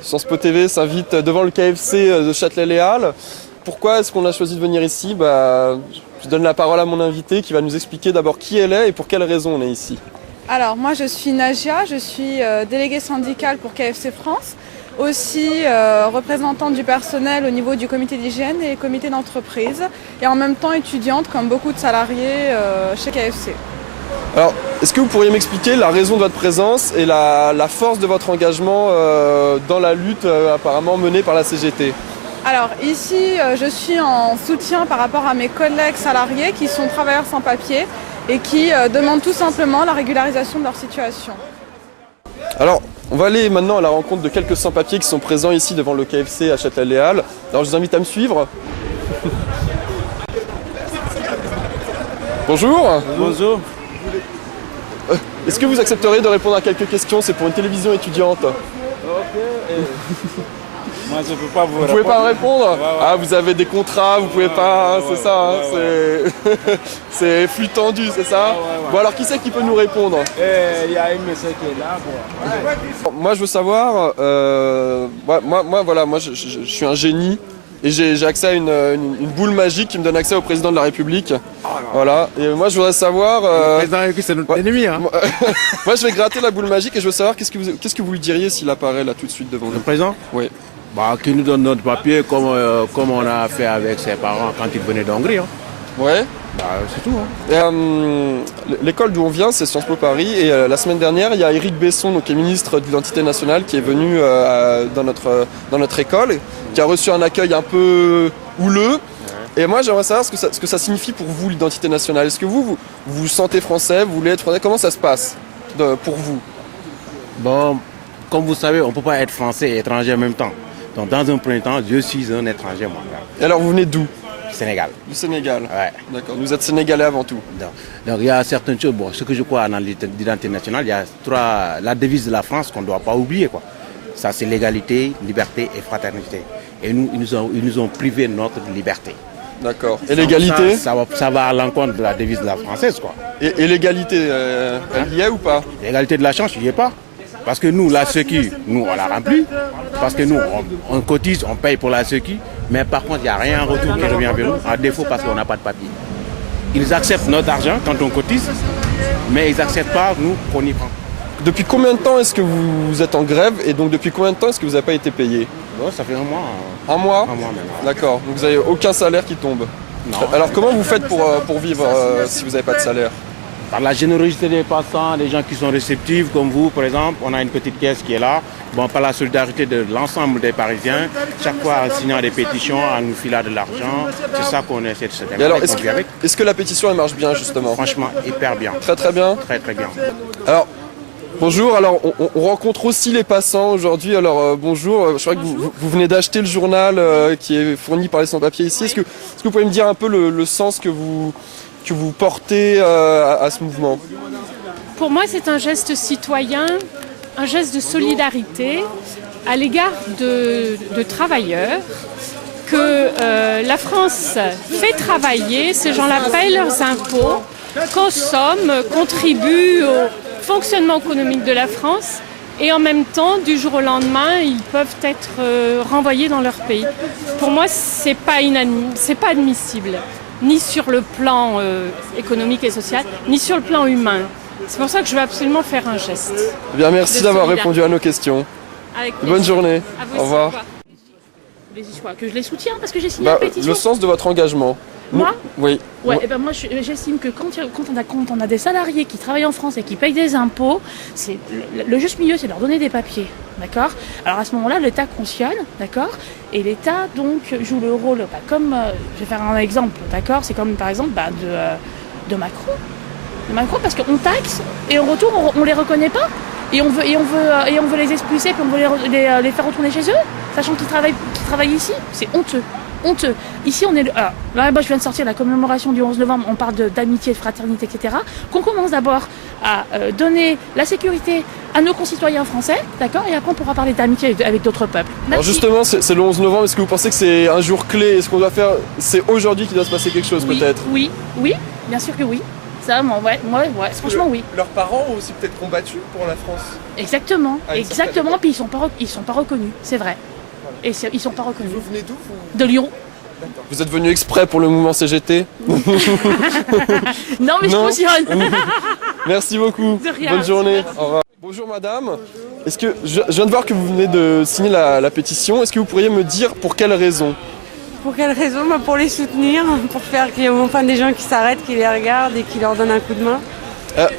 Sciences Po TV s'invite devant le KFC de Châtelet-Les Halles. Pourquoi est-ce qu'on a choisi de venir ici? Je donne la parole à mon invité qui va nous expliquer d'abord qui elle est et pour quelles raisons on est ici. Alors moi je suis Nagia, je suis déléguée syndicale pour KFC France, aussi représentante du personnel au niveau du comité d'hygiène et comité d'entreprise et en même temps étudiante comme beaucoup de salariés chez KFC. Alors, est-ce que vous pourriez m'expliquer la raison de votre présence et la force de votre engagement dans la lutte apparemment menée par la CGT? Alors ici, je suis en soutien par rapport à mes collègues salariés qui sont travailleurs sans papier et qui demandent tout simplement la régularisation de leur situation. Alors, on va aller maintenant à la rencontre de quelques sans-papiers qui sont présents ici devant le KFC à Châtelet-Les Halles. Alors, je vous invite à me suivre. Bonjour. Bonjour. Est-ce que vous accepteriez de répondre à quelques questions? C'est pour une télévision étudiante. Ok. Moi, je ne peux pas vous répondre. Vous pouvez pas répondre? Ouais. Ah, vous avez des contrats, vous pouvez pas, hein, c'est ça, hein, c'est flux tendu, c'est ça? Ouais. Bon, alors qui c'est qui peut nous répondre? Il y a une monsieur qui est là. Bon. Moi, je veux savoir, moi, je suis un génie et j'ai accès à une boule magique qui me donne accès au président de la République. Voilà, et moi, je voudrais savoir... Le président République, c'est notre ennemi. Hein. Moi, je vais gratter la boule magique et je veux savoir qu'est-ce que vous lui diriez s'il apparaît là tout de suite devant Le nous? président Oui. Qui nous donne notre papier comme on a fait avec ses parents quand ils venaient d'Hongrie. Hein. Ouais. C'est tout. Hein. L'école d'où on vient, c'est Sciences Po Paris. Et la semaine dernière, il y a Éric Besson, donc, qui est ministre de l'Identité nationale, qui est venu dans notre école, qui a reçu un accueil un peu houleux. Ouais. Et moi, j'aimerais savoir ce que ça signifie pour vous, l'identité nationale. Est-ce que vous vous sentez français, vous voulez être français? Comment ça se passe pour vous? Bon, comme vous savez, on ne peut pas être français et étranger en même temps. Donc, dans un premier temps, je suis un étranger, moi. Et alors, vous venez d'où? Sénégal. Du Sénégal. Ouais. D'accord. Vous êtes sénégalais avant tout. Donc il y a certaines choses. Bon, ce que je crois dans l'identité nationale, il y a la devise de la France qu'on ne doit pas oublier, quoi. Ça, c'est l'égalité, liberté et fraternité. Et nous, ils nous ont privé de notre liberté. D'accord. Et l'égalité? Ça va à l'encontre de la devise de la française, quoi. Et l'égalité, elle y est ou pas? L'égalité de la chance, il n'y est pas. Parce que nous, la sécu, nous, on la remplit. Parce que nous, on cotise, on paye pour la sécu. Mais par contre, il n'y a rien en retour qui revient vers nous, à défaut parce qu'on n'a pas de papier. Ils acceptent notre argent quand on cotise, mais ils n'acceptent pas, nous, qu'on y prend. Depuis combien de temps est-ce que vous êtes en grève et donc depuis combien de temps est-ce que vous n'avez pas été payé? Bon, ça fait un mois. Un mois? Un mois maintenant. D'accord, donc vous n'avez aucun salaire qui tombe? Non. Alors comment vous faites pour vivre si vous n'avez pas de salaire? Par la générosité des passants, des gens qui sont réceptifs, comme vous, par exemple, on a une petite caisse qui est là. Bon, par la solidarité de l'ensemble des Parisiens, chaque fois en signant des pétitions, en nous filant de l'argent, c'est ça qu'on essaie de se démarrer. Et alors, est-ce que la pétition, elle marche bien, justement? Franchement, hyper bien. Très très bien? Très très bien. Alors, bonjour, alors on rencontre aussi les passants aujourd'hui. Alors bonjour, je crois que vous venez d'acheter le journal qui est fourni par les sans-papiers ici. Est-ce que vous pouvez me dire un peu le sens que vous portez à ce mouvement? Pour moi, c'est un geste citoyen, un geste de solidarité à l'égard de travailleurs que la France fait travailler. Ces gens-là payent leurs impôts, consomment, contribuent au fonctionnement économique de la France et en même temps, du jour au lendemain, ils peuvent être renvoyés dans leur pays. Pour moi, c'est pas admissible, ni sur le plan économique et social, ni sur le plan humain. C'est pour ça que je veux absolument faire un geste. Eh bien, merci d'avoir répondu à nos questions. Avec plaisir. Bonne journée. Au revoir. Que je les soutiens parce que j'ai signé une pétition. Le sens de votre engagement. Moi? Oui. Ouais, et ben moi j'estime que quand on a des salariés qui travaillent en France et qui payent des impôts, c'est le juste milieu, c'est de leur donner des papiers, d'accord? Alors à ce moment-là, l'État cautionne, d'accord? Et l'État donc joue le rôle, comme je vais faire un exemple, d'accord? C'est comme par exemple de Macron. De Macron parce qu'on taxe et en retour on les reconnaît pas et on veut les expulser puis on veut les faire retourner chez eux, sachant qu'ils travaillent ici, c'est honteux. Honteux. Ici, on est. Là, je viens de sortir la commémoration du 11 novembre, on parle d'amitié, de fraternité, etc. Qu'on commence d'abord à donner la sécurité à nos concitoyens français, d'accord? Et après, on pourra parler d'amitié avec d'autres peuples. Merci. Alors justement, c'est le 11 novembre, est-ce que vous pensez que c'est un jour clé? Est-ce qu'on doit faire. C'est aujourd'hui qu'il doit se passer quelque chose, peut-être? Oui, bien sûr que oui. ça, ouais, franchement oui. Leurs parents ont aussi peut-être combattu pour la France. Exactement, Ah, exactement, puis ils sont pas reconnus, c'est vrai. Et ils sont pas reconnus. Vous venez d'où De Lyon. Vous êtes venu exprès pour le mouvement CGT? Non mais je Non. cautionne. Merci beaucoup. De rien. Bonne journée. Au revoir. Bonjour madame. Est-ce que je viens de voir que vous venez de signer la pétition. Est-ce que vous pourriez me dire pour quelle raison? Pour quelle raison? Pour les soutenir, pour faire qu'il y ait enfin des gens qui s'arrêtent, qui les regardent et qui leur donnent un coup de main.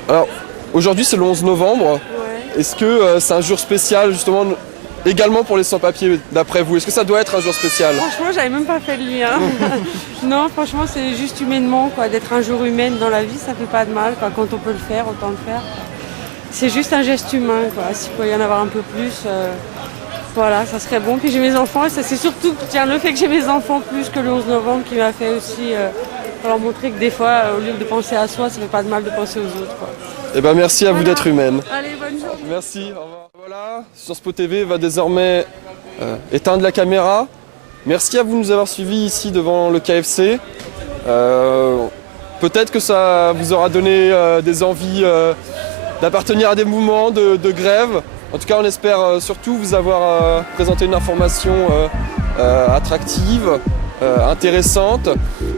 Alors, aujourd'hui c'est le 11 novembre. Ouais. Est-ce que c'est un jour spécial justement également pour les sans-papiers d'après vous? Est-ce que ça doit être un jour spécial? Franchement, j'avais même pas fait le lien. Non, franchement, c'est juste humainement, quoi. D'être un jour humain dans la vie, ça fait pas de mal, quoi. Quand on peut le faire, autant le faire. C'est juste un geste humain, quoi. S'il peut y en avoir un peu plus, voilà, ça serait bon. Puis j'ai mes enfants, et ça, c'est surtout le fait que j'ai mes enfants plus que le 11 novembre qui m'a fait aussi leur montrer que des fois, au lieu de penser à soi, ça fait pas de mal de penser aux autres, quoi. Eh ben merci à vous d'être humaine. Allez, bonne journée. Merci, au revoir. Voilà, Sciences Po TV va désormais éteindre la caméra. Merci à vous de nous avoir suivis ici devant le KFC. Peut-être que ça vous aura donné des envies d'appartenir à des mouvements de grève. En tout cas, on espère surtout vous avoir présenté une information attractive, intéressante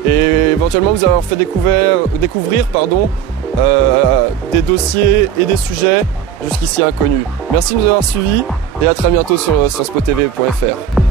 et éventuellement vous avoir fait découvrir des dossiers et des sujets jusqu'ici inconnus. Merci de nous avoir suivis et à très bientôt sur sciencespotv.fr.